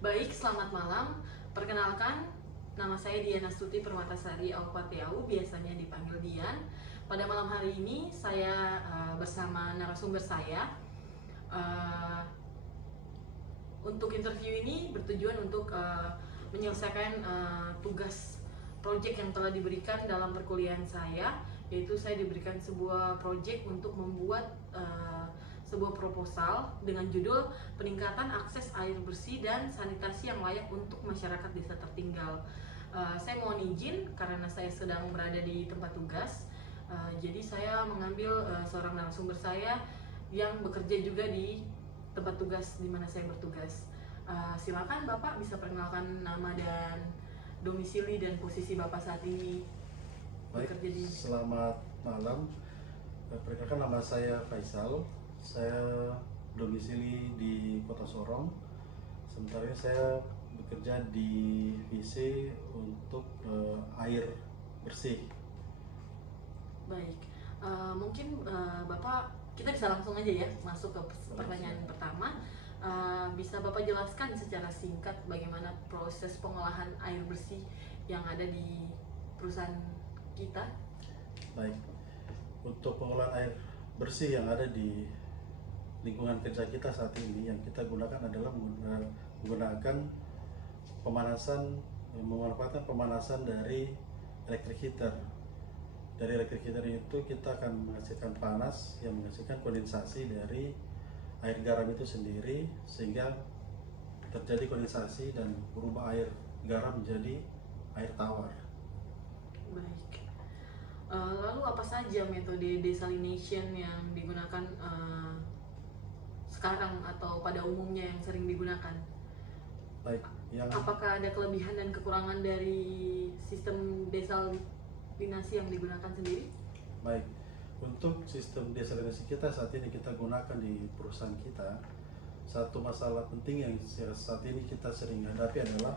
Baik, selamat malam. Perkenalkan, nama saya Diana Stuti Permatasari Aupatiau, biasanya dipanggil Dian. Pada malam hari ini saya bersama narasumber saya. Eh, untuk interview ini bertujuan untuk menyelesaikan tugas proyek yang telah diberikan dalam perkuliahan saya, yaitu saya diberikan sebuah proyek untuk membuat sebuah proposal dengan judul peningkatan akses air bersih dan sanitasi yang layak untuk masyarakat desa tertinggal. Saya mohon izin karena saya sedang berada di tempat tugas, jadi saya mengambil seorang narasumber saya yang bekerja juga di tempat tugas di mana saya bertugas. Silakan Bapak bisa perkenalkan nama dan domisili dan posisi Bapak saat ini Baik, bekerja di. selamat malam. Perkenalkan, nama saya Faisal. Saya domisili di Kota Sorong. Sementara ini saya bekerja di VC untuk air bersih. Baik, mungkin Bapak, kita bisa langsung aja ya masuk ke pertanyaan pertama. Bisa Bapak jelaskan secara singkat bagaimana proses pengolahan air bersih yang ada di perusahaan kita? Baik, untuk pengolahan air bersih yang ada di lingkungan kerja kita saat ini, yang kita gunakan adalah menggunakan pemanasan, memanfaatkan pemanasan dari electric heater. Dari electric heater itu kita akan menghasilkan panas yang menghasilkan kondensasi dari air garam itu sendiri, sehingga terjadi kondensasi dan berubah air garam menjadi air tawar. Baik. Lalu apa saja metode desalination yang digunakan sekarang atau pada umumnya yang sering digunakan? Baik, Apakah ada kelebihan dan kekurangan dari sistem desalinasi yang digunakan sendiri? baik. Untuk sistem desalinasi kita saat ini kita gunakan di perusahaan kita, satu masalah penting yang saat ini kita sering hadapi adalah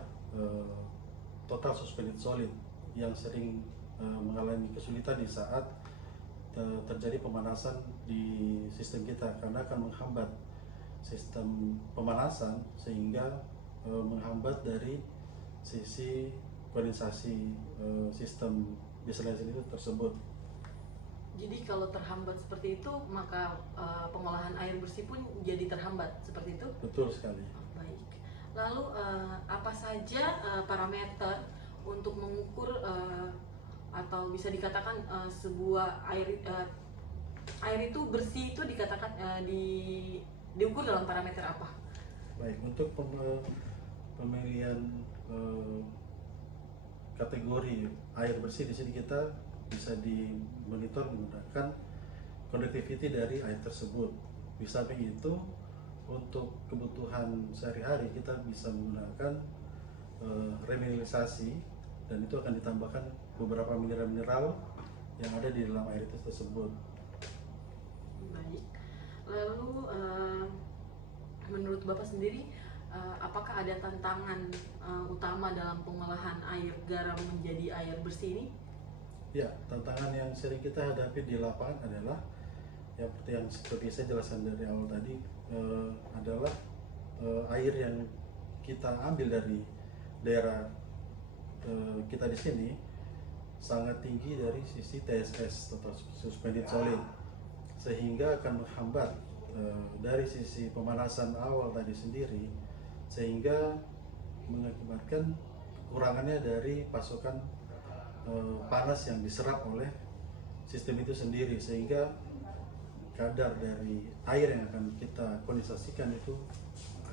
total suspended solid yang sering mengalami kesulitan di saat terjadi pemanasan di sistem kita, karena akan menghambat sistem pemanasan sehingga menghambat dari sisi kondensasi sistem desalinasi itu tersebut. Jadi kalau terhambat seperti itu, maka pengolahan air bersih pun jadi terhambat, seperti itu? Betul sekali. Baik. Lalu apa saja parameter untuk mengukur atau bisa dikatakan sebuah air itu bersih itu dikatakan diukur dalam parameter apa? Baik, untuk pemilihan kategori air bersih di sini kita bisa dimonitor menggunakan conductivity dari air tersebut. Di samping itu, untuk kebutuhan sehari-hari kita bisa menggunakan remineralisasi, dan itu akan ditambahkan beberapa mineral-mineral yang ada di dalam air itu tersebut. Baik. Lalu menurut Bapak sendiri, apakah ada tantangan utama dalam pengolahan air garam menjadi air bersih ini? Ya, tantangan yang sering kita hadapi di lapangan adalah yang seperti saya jelaskan dari awal tadi, adalah air yang kita ambil dari daerah kita di sini sangat tinggi dari sisi TSS, total suspended solid, sehingga akan menghambat dari sisi pemanasan awal tadi sendiri, sehingga mengakibatkan kekurangannya dari pasokan panas yang diserap oleh sistem itu sendiri, sehingga kadar dari air yang akan kita kondensasikan itu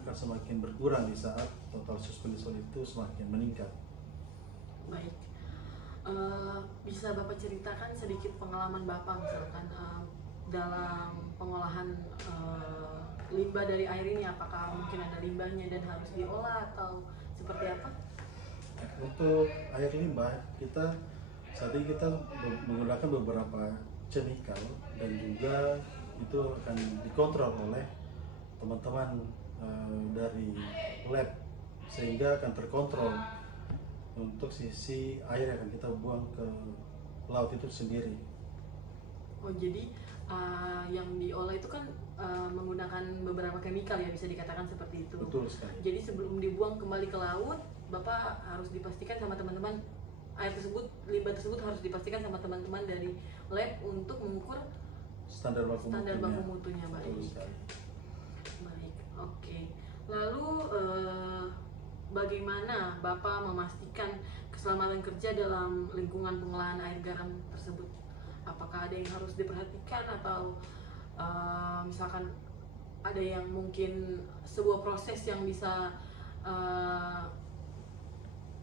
akan semakin berkurang di saat total suspended solid itu semakin meningkat. Baik. Bisa Bapak ceritakan sedikit pengalaman Bapak misalkan dalam pengolahan limbah dari air ini, apakah mungkin ada limbahnya dan harus diolah atau seperti apa? Untuk air limbah kita saat ini kita menggunakan beberapa chemical, dan juga itu akan dikontrol oleh teman-teman dari lab, sehingga akan terkontrol untuk sisi air yang akan kita buang ke laut itu sendiri. Oh, jadi yang diolah itu kan menggunakan beberapa kemikal ya, bisa dikatakan seperti itu. Betul sekali. Jadi sebelum dibuang kembali ke laut, Bapak harus dipastikan sama teman-teman, air tersebut, limbah tersebut harus dipastikan sama teman-teman dari lab untuk mengukur Standar baku mutunya. Baik. Betul sekali. Baik, oke. Lalu bagaimana Bapak memastikan keselamatan kerja dalam lingkungan pengolahan air garam tersebut? Apakah ada yang harus diperhatikan atau misalkan ada yang mungkin sebuah proses yang bisa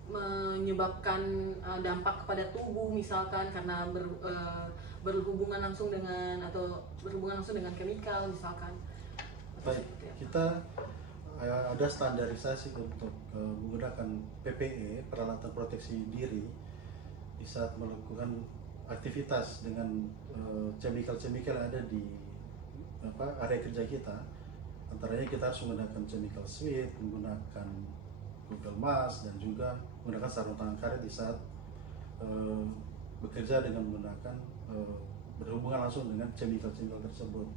menyebabkan dampak kepada tubuh misalkan karena berhubungan langsung dengan kemikal misalkan. Baik, kita ada standarisasi untuk menggunakan PPE, peralatan proteksi diri, di saat melakukan aktivitas dengan chemical-chemical yang ada di area kerja kita. Antaranya kita harus menggunakan chemical suit, menggunakan Google Mask, dan juga menggunakan sarung tangan karet di saat bekerja dengan menggunakan berhubungan langsung dengan chemical-chemical tersebut.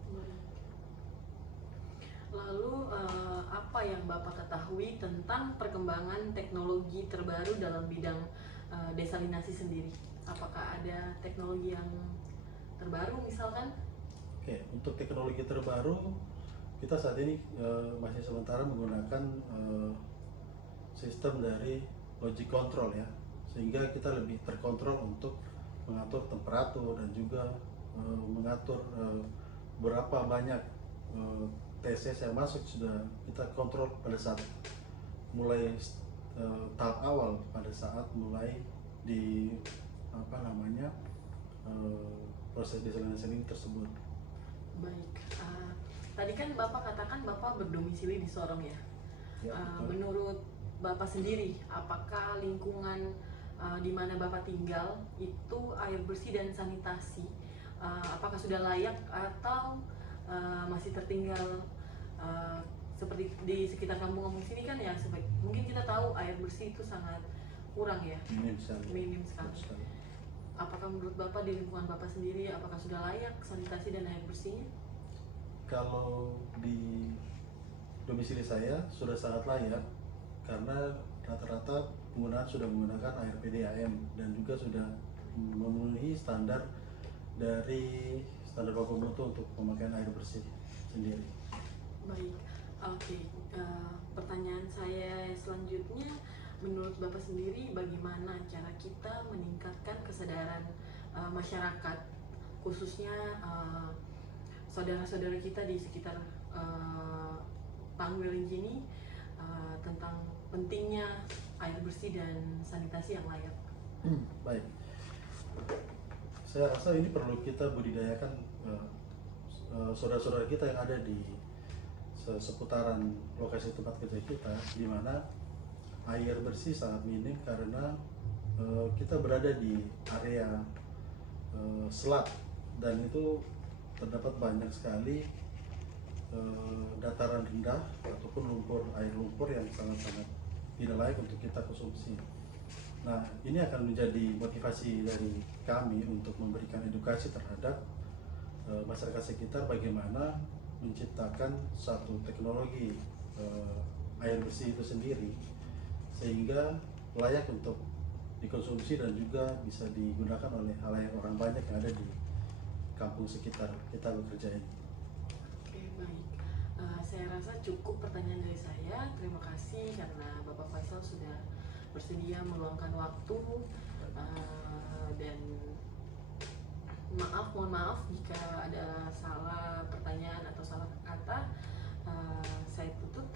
Lalu apa yang Bapak ketahui tentang perkembangan teknologi terbaru dalam bidang desalinasi sendiri? Apakah ada teknologi yang terbaru misalkan? Oke, untuk teknologi terbaru kita saat ini masih sementara menggunakan sistem dari logic control ya, sehingga kita lebih terkontrol untuk mengatur temperatur dan juga mengatur berapa banyak TCS yang masuk sudah kita kontrol pada saat mulai tahap awal, pada saat mulai di proses desalinasi ini tersebut. Baik, tadi kan Bapak katakan Bapak berdomisili di Sorong ya. Ya, menurut Bapak sendiri, apakah lingkungan di mana Bapak tinggal itu air bersih dan sanitasi apakah sudah layak atau masih tertinggal seperti di sekitar kampung-kampung sini kan ya, mungkin kita tahu air bersih itu sangat kurang ya, minim sekali. Apakah menurut Bapak di lingkungan Bapak sendiri apakah sudah layak sanitasi dan air bersihnya? Kalau di domisili saya sudah sangat layak, karena rata-rata penggunaan sudah menggunakan air PDAM dan juga sudah memenuhi standar dari standar baku mutu untuk pemakaian air bersih sendiri. Baik, oke. Pertanyaan saya selanjutnya, menurut Bapak sendiri bagaimana cara kita meningkatkan kesadaran masyarakat, khususnya saudara-saudara kita di sekitar Panguiling ini tentang pentingnya air bersih dan sanitasi yang layak? Baik, saya rasa ini perlu kita budidayakan saudara-saudara kita yang ada di seputaran lokasi tempat kerja kita, di mana air bersih sangat minim karena kita berada di area selat, dan itu terdapat banyak sekali dataran rendah ataupun air lumpur yang sangat-sangat tidak layak untuk kita konsumsi. Nah, ini akan menjadi motivasi dari kami untuk memberikan edukasi terhadap masyarakat sekitar bagaimana menciptakan satu teknologi air bersih itu sendiri sehingga layak untuk dikonsumsi dan juga bisa digunakan oleh halayak orang banyak yang ada di kampung sekitar kita bekerja ini. Oke, baik. Saya rasa cukup pertanyaan dari saya. Terima kasih karena Bapak Faisal sudah bersedia meluangkan waktu, dan mohon maaf jika ada salah pertanyaan atau salah kata. Saya tutup.